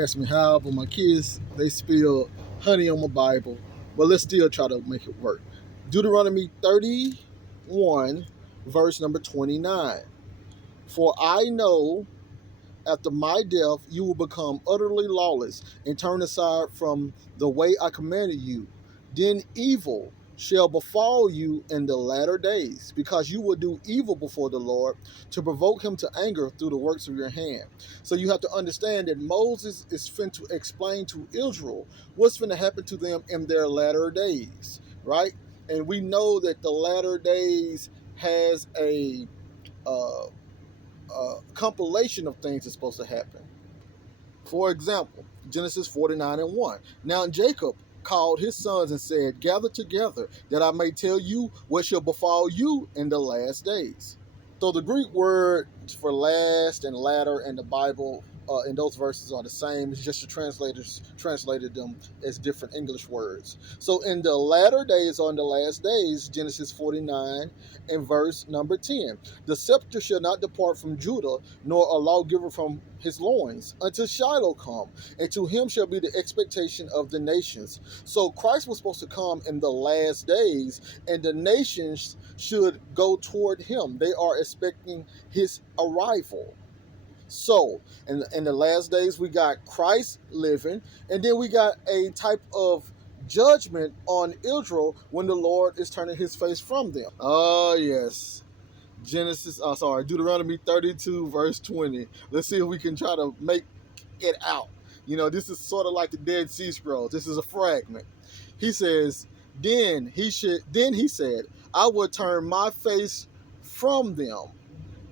Ask me how, but my kids, they spilled honey on my Bible. But let's still try to make it work. Deuteronomy 31, verse number 29. For I know after my death you will become utterly lawless and turn aside from the way I commanded you. Then evil shall befall you in the latter days, because you will do evil before the Lord to provoke him to anger through the works of your hand. So you have to understand that Moses is fin to explain to Israel what's going to happen to them in their latter days, right? And we know that the latter days has a uh, compilation of things that's supposed to happen. For example, Genesis 49 and 1. Now Jacob called his sons and said, gather together, that I may tell you what shall befall you in the last days. So the Greek word for last and latter in the Bible in those verses are the same. It's just the translators translated them as different English words. So in the latter days or in the last days, Genesis 49 and verse number 10, the scepter shall not depart from Judah, nor a lawgiver from his loins, until Shiloh come, and to him shall be the expectation of the nations. So Christ was supposed to come in the last days, and the nations should go toward him. They are expecting his arrival. So, in the last days, we got Christ living, and then we got a type of judgment on Israel when the Lord is turning his face from them. Oh, yes. Deuteronomy 32, verse 20. Let's see if we can try to make it out. You know, this is sort of like the Dead Sea Scrolls. This is a fragment. He says, then he said, I will turn my face from them,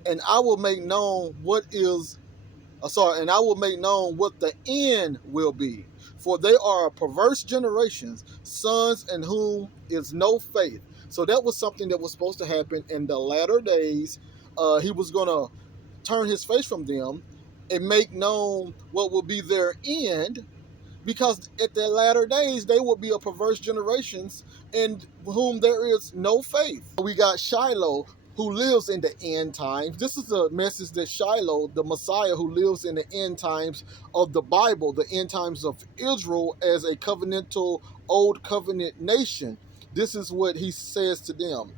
and I will make known and I will make known what the end will be. For they are a perverse generation, sons in whom is no faith. So that was something that was supposed to happen in the latter days. He was going to turn his face from them and make known what will be their end, because at the latter days they will be a perverse generations in whom there is no faith. We got Shiloh, who lives in the end times. This is a message that Shiloh, the Messiah who lives in the end times of the Bible, the end times of Israel as a covenantal old covenant nation. This is what he says to them.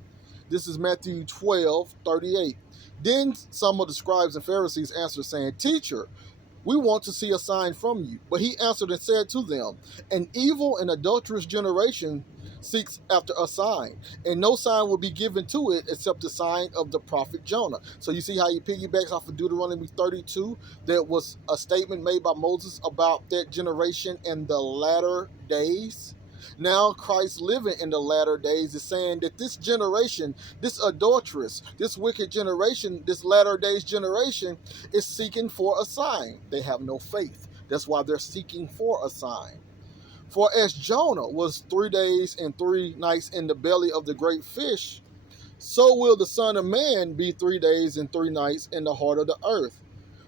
This is Matthew 12:38. Then some of the scribes and Pharisees answered, saying, Teacher, we want to see a sign from you. But he answered and said to them, an evil and adulterous generation seeks after a sign, and no sign will be given to it except the sign of the prophet Jonah. So you see how he piggybacks off of Deuteronomy 32. That was a statement made by Moses about that generation in the latter days. Now Christ living in the latter days is saying that this generation, this adulterous, this wicked generation, this latter days generation is seeking for a sign. They have no faith. That's why they're seeking for a sign. For as Jonah was 3 days and 3 nights in the belly of the great fish, so will the Son of Man be 3 days and 3 nights in the heart of the earth.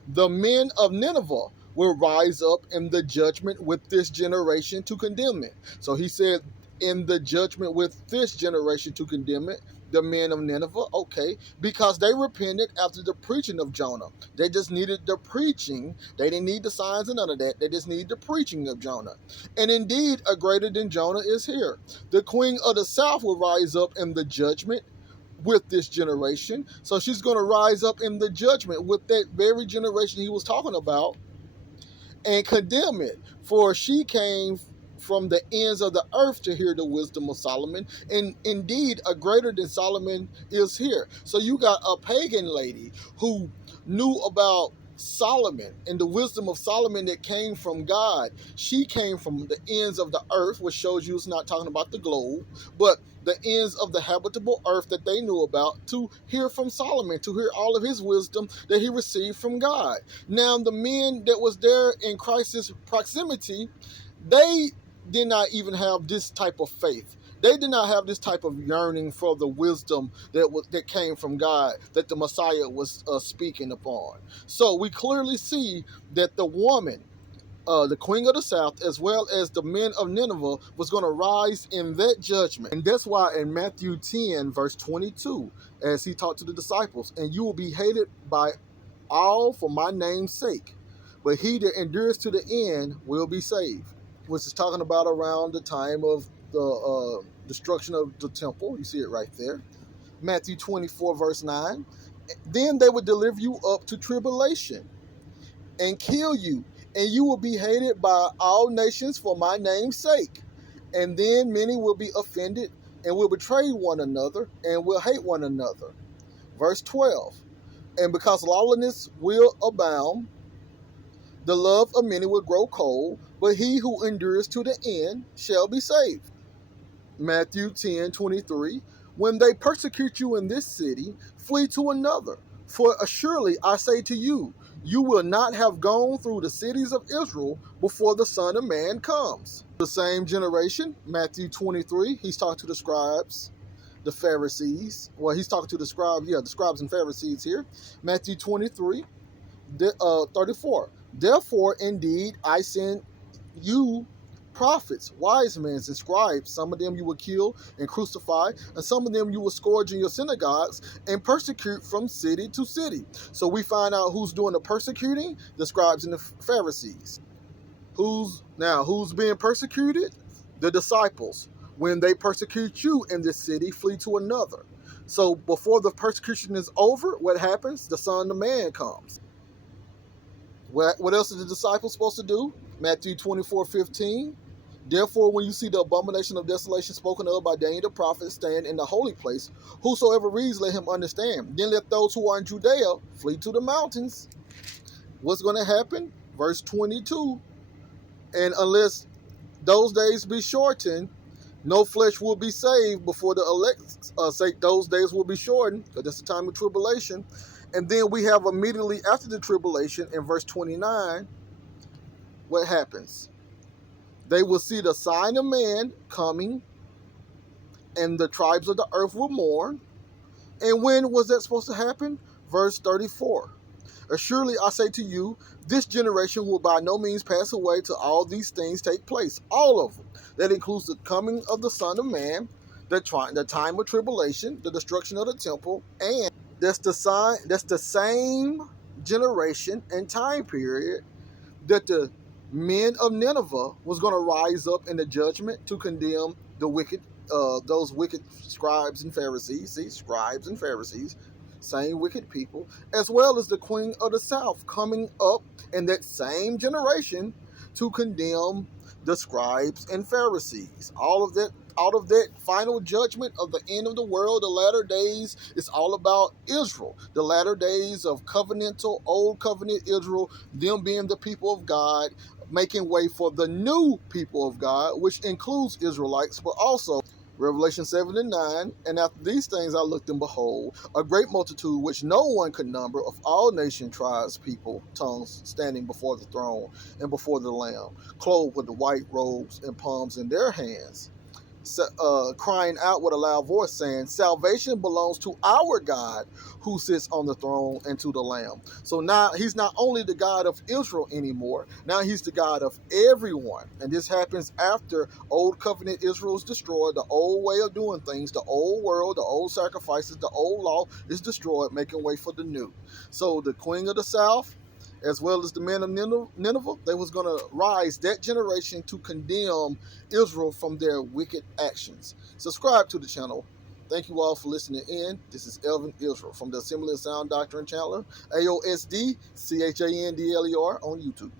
The men of Nineveh will rise up in the judgment with this generation to condemn it. So he said, in the judgment with this generation to condemn it, the men of Nineveh, okay, because they repented after the preaching of Jonah. They just needed the preaching. They didn't need the signs and none of that. They just needed the preaching of Jonah. And indeed, a greater than Jonah is here. The queen of the south will rise up in the judgment with this generation. So she's going to rise up in the judgment with that very generation he was talking about and condemn it. For she came from the ends of the earth to hear the wisdom of Solomon. And indeed, a greater than Solomon is here. So you got a pagan lady who knew about Solomon and the wisdom of Solomon that came from God. She came from the ends of the earth, which shows you it's not talking about the globe, but the ends of the habitable earth that they knew about, to hear from Solomon, to hear all of his wisdom that he received from God. Now, the men that was there in Christ's proximity, they did not even have this type of faith. They did not have this type of yearning for the wisdom that came from God, that the Messiah was speaking upon. So we clearly see that the woman, the queen of the south, as well as the men of Nineveh, was going to rise in that judgment. And that's why in Matthew 10, verse 22, as he talked to the disciples, and you will be hated by all for my name's sake. but he that endures to the end will be saved. Which is talking about around the time of the destruction of the temple. You see it right there. Matthew 24, verse 9. Then they will deliver you up to tribulation and kill you, and you will be hated by all nations for my name's sake. And then many will be offended and will betray one another and will hate one another. Verse 12. And because lawlessness will abound, the love of many will grow cold, but he who endures to the end shall be saved. Matthew 10:23. When they persecute you in this city, flee to another. For assuredly I say to you, you will not have gone through the cities of Israel before the Son of Man comes. The same generation, Matthew 23, he's talking to the scribes, the Pharisees. Well, he's talking to the scribes, the scribes and Pharisees here. Matthew 23, 34. Therefore, indeed, I send you prophets, wise men, and scribes. Some of them you will kill and crucify, and some of them you will scourge in your synagogues and persecute from city to city. So we find out who's doing the persecuting, the scribes and the Pharisees. Who's being persecuted? The disciples. When they persecute you in this city, flee to another. So before the persecution is over, what happens? The Son of Man comes. What else are the disciples supposed to do? Matthew 24:15. Therefore, when you see the abomination of desolation spoken of by Daniel the prophet stand in the holy place, whosoever reads, let him understand. Then let those who are in Judea flee to the mountains. What's going to happen? Verse 22. And unless those days be shortened, no flesh will be saved before the elect's sake. Those days will be shortened, because that's the time of tribulation. And then we have immediately after the tribulation, in verse 29, what happens? They will see the sign of man coming, and the tribes of the earth will mourn. And when was that supposed to happen? Verse 34. Surely I say to you, this generation will by no means pass away till all these things take place. All of them. That includes the coming of the Son of Man, the time of tribulation, the destruction of the temple, and that's the same generation and time period that the men of Nineveh was going to rise up in the judgment to condemn the wicked, those wicked scribes and Pharisees. See, scribes and Pharisees, same wicked people, as well as the queen of the south coming up in that same generation to condemn the scribes and Pharisees. All of that final judgment of the end of the world, the latter days, is all about Israel. The latter days of covenantal, old covenant Israel, them being the people of God, making way for the new people of God, which includes Israelites, but also Revelation 7 and 9, and after these things I looked, and behold, a great multitude which no one could number, of all nation, tribes, people, tongues, standing before the throne and before the Lamb, clothed with the white robes and palms in their hands, crying out with a loud voice, saying, salvation belongs to our God who sits on the throne and to the Lamb. So now he's not only the God of Israel anymore, now he's the God of everyone. And this happens after old covenant Israel is destroyed, the old way of doing things, the old world, the old sacrifices, the old law is destroyed, making way for the new. So the queen of the south, as well as the men of Nineveh, they was going to rise, that generation, to condemn Israel from their wicked actions. Subscribe to the channel. Thank you all for listening in. This is Elvin Israel from the Assembly of Sound Doctrine Chandler, AOSD, CHANDLER on YouTube.